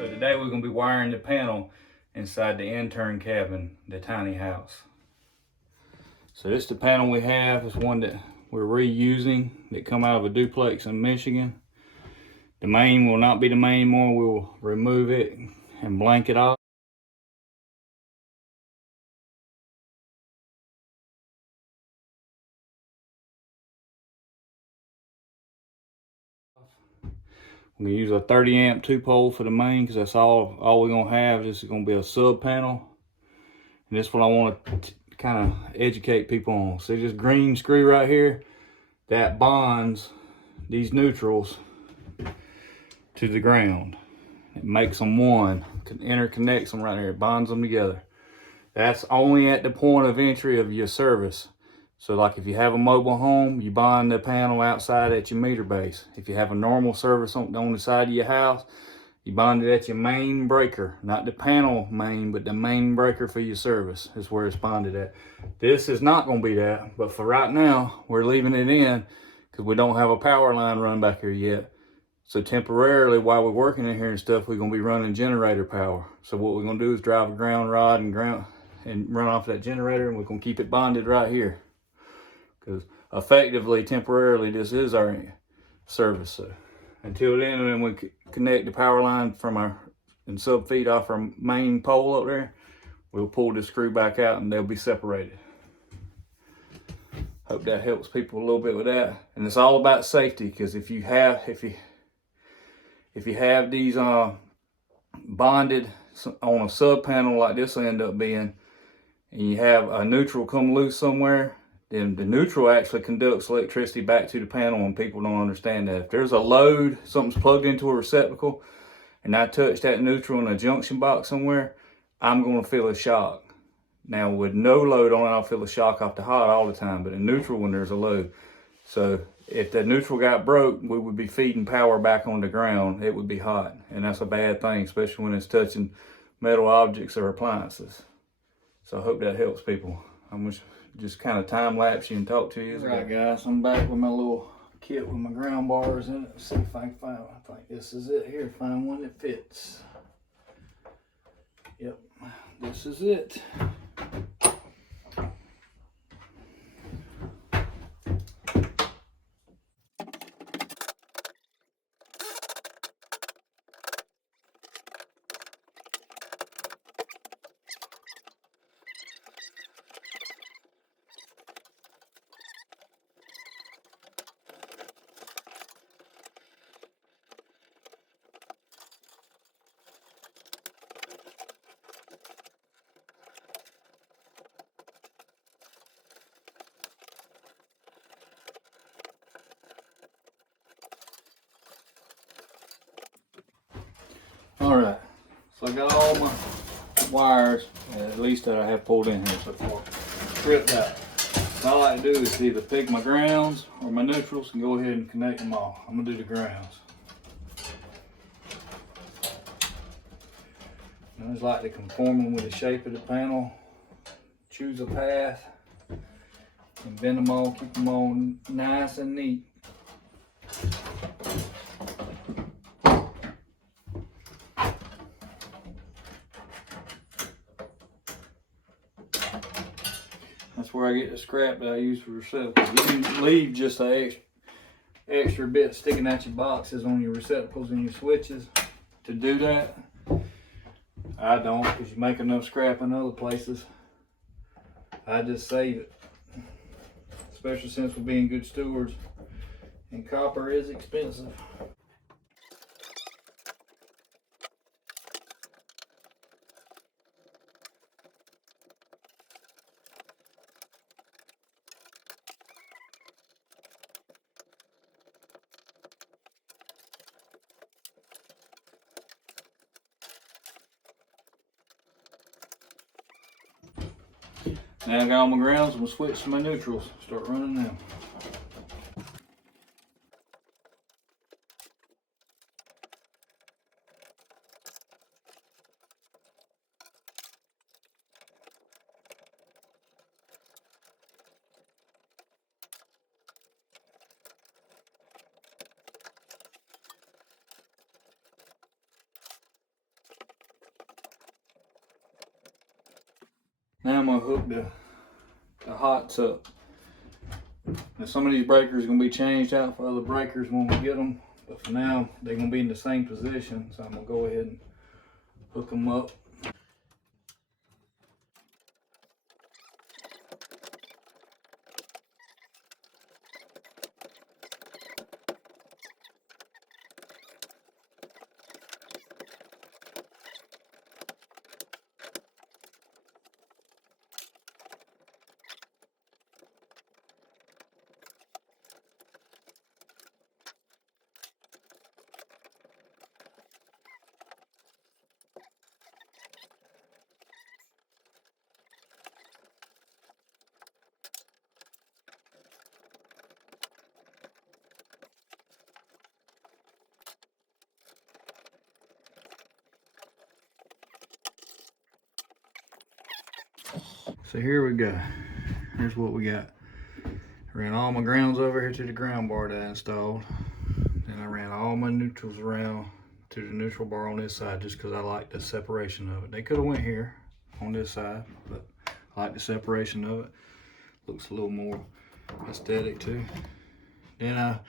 So today we're going to be wiring the panel inside the intern cabin, the tiny house. So this is the panel we have. It's one that we're reusing that come out of a duplex in Michigan. The main will not be the main anymore. We'll remove it and blank it off. We're going to use a 30 amp 2-pole for the main because that's all we're going to have. This is going to be a sub panel. And this is what I want to kind of educate people on. See this green screw right here? That bonds these neutrals to the ground. It makes them one, interconnects them right here, it bonds them together. That's only at the point of entry of your service. So like if you have a mobile home, you bond the panel outside at your meter base. If you have a normal service on the side of your house, you bond it at your main breaker. Not the panel main, but the main breaker for your service is where it's bonded at. This is not going to be that, but for right now, we're leaving it in because we don't have a power line run back here yet. So temporarily, while we're working in here and stuff, we're going to be running generator power. So what we're going to do is drive a ground rod and run off that generator, and we're going to keep it bonded right here. Because effectively, temporarily, this is our service. So until then, when we connect the power line from and sub feed off our main pole up there, we'll pull the screw back out and they'll be separated. Hope that helps people a little bit with that. And it's all about safety, because if you have these bonded on a sub panel like this will end up being, and you have a neutral come loose somewhere, then the neutral actually conducts electricity back to the panel, and people don't understand that. If there's a load, something's plugged into a receptacle, and I touch that neutral in a junction box somewhere, I'm going to feel a shock. Now with no load on it, I'll feel a shock off the hot all the time, but in neutral when there's a load. So if the neutral got broke, we would be feeding power back on the ground. It would be hot, and that's a bad thing, especially when it's touching metal objects or appliances. So I hope that helps people. I'm just kind of time lapse you and talk to you. All right, guys, I'm back with my little kit with my ground bars in it. Let's see if I can find one. I think this is it here. Find one that fits. Yep, this is it. All right, so I got all my wires, at least that I have pulled in here so far, stripped out. What I like to do is either pick my grounds or my neutrals and go ahead and connect them all. I'm gonna do the grounds. I just like to conform them with the shape of the panel, choose a path, and bend them all, keep them all nice and neat. That's where I get the scrap that I use for receptacles. You can leave just an extra bit sticking out your boxes on your receptacles and your switches to do that. I don't, because you make enough scrap in other places. I just save it, especially since we're being good stewards, and copper is expensive. Now I got all my grounds, I'm gonna switch to my neutrals, start running them. Now I'm gonna hook the hots up. Now some of these breakers are gonna be changed out for other breakers when we get them, but for now they're gonna be in the same position, so I'm gonna go ahead and hook them up. So here we go. Here's what we got. I ran all my grounds over here to the ground bar that I installed. Then I ran all my neutrals around to the neutral bar on this side just because I like the separation of it. They could have went here on this side, but I like the separation of it. Looks a little more aesthetic too. Then I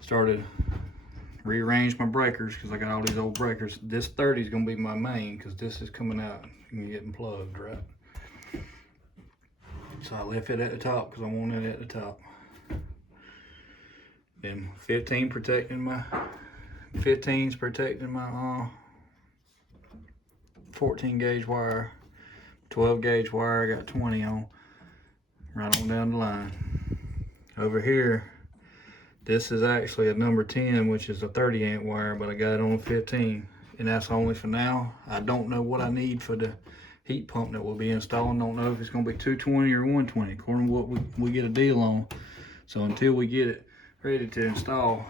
started rearrange my breakers because I got all these old breakers. This 30 is going to be my main because this is coming out and getting plugged, right? So I left it at the top because I want it at the top. Then 15's protecting my 14 gauge wire, 12 gauge wire. I got 20 on, right on down the line. Over here, this is actually a number 10, which is a 30 amp wire, but I got it on a 15, and that's only for now. I don't know what I need for the heat pump that we'll be installing. Don't know if it's gonna be 220 or 120, according to what we get a deal on. So until we get it ready to install,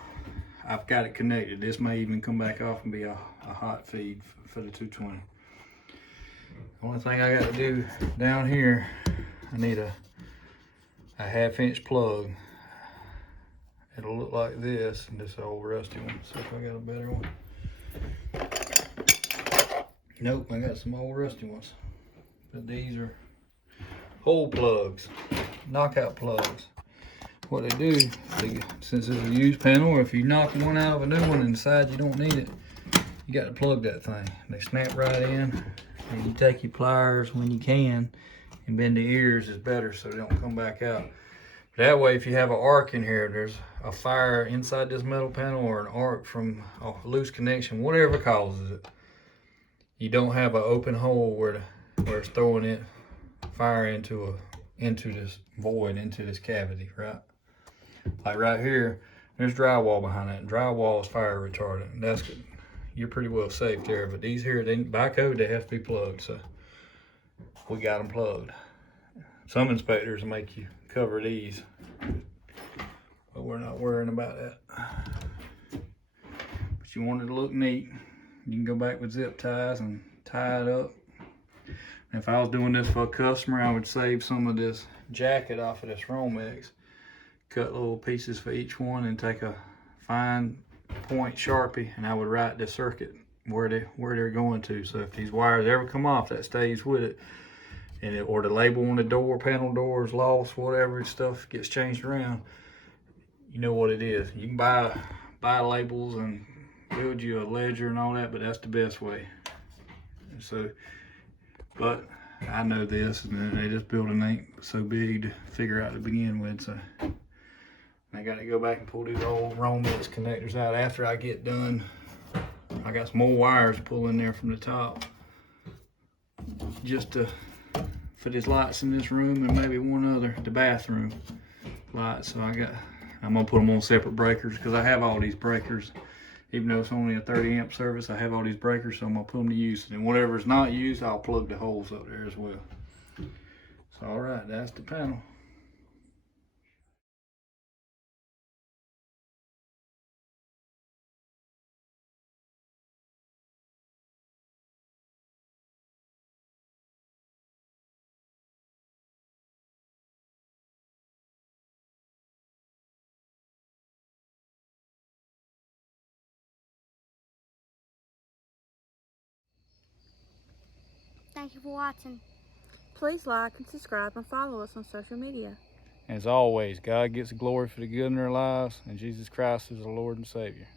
I've got it connected. This may even come back off and be a hot feed for the 220. Only thing I got to do down here, I need a 1/2 inch plug. It'll look like this, and this old rusty one. See if I got a better one. Nope, I got some old rusty ones. But these are hole plugs, knockout plugs. What they do, since it's a used panel, or if you knock one out of a new one and decide you don't need it, you got to plug that thing. They snap right in, and you take your pliers when you can and bend the ears is better so they don't come back out. That way, if you have an arc in here, there's a fire inside this metal panel or an arc from a loose connection, whatever causes it, you don't have an open hole where it's throwing it fire into this void, into this cavity, right? Like right here, there's drywall behind that. Drywall is fire retardant. That's good. You're pretty well safe there. But these here, by code, they have to be plugged. So we got them plugged. Some inspectors make you cover these, but we're not worrying about that. But you want it to look neat, you can go back with zip ties and tie it up. And if I was doing this for a customer, I would save some of this jacket off of this Romex, cut little pieces for each one, and take a fine point Sharpie, and I would write the circuit where they're going to. So if these wires ever come off, that stays with it. And or the label on the door, panel door is lost, whatever stuff gets changed around, you know what it is. You can buy labels and build you a ledger and all that, but that's the best way. And so, but I know this, and this building ain't so big to figure out to begin with, so I got to go back and pull these old Romex connectors out after I get done. I got some more wires to pull in there from the top, just to for these lights in this room and maybe one other, the bathroom lights. So I'm gonna put them on separate breakers because I have all these breakers. Even though it's only a 30 amp service, I have all these breakers, so I'm gonna put them to use. And whatever's not used, I'll plug the holes up there as well. So all right, that's the panel. Thank you for watching. Please like and subscribe and follow us on social media. As always, God gets the glory for the good in their lives, and Jesus Christ is the Lord and Savior.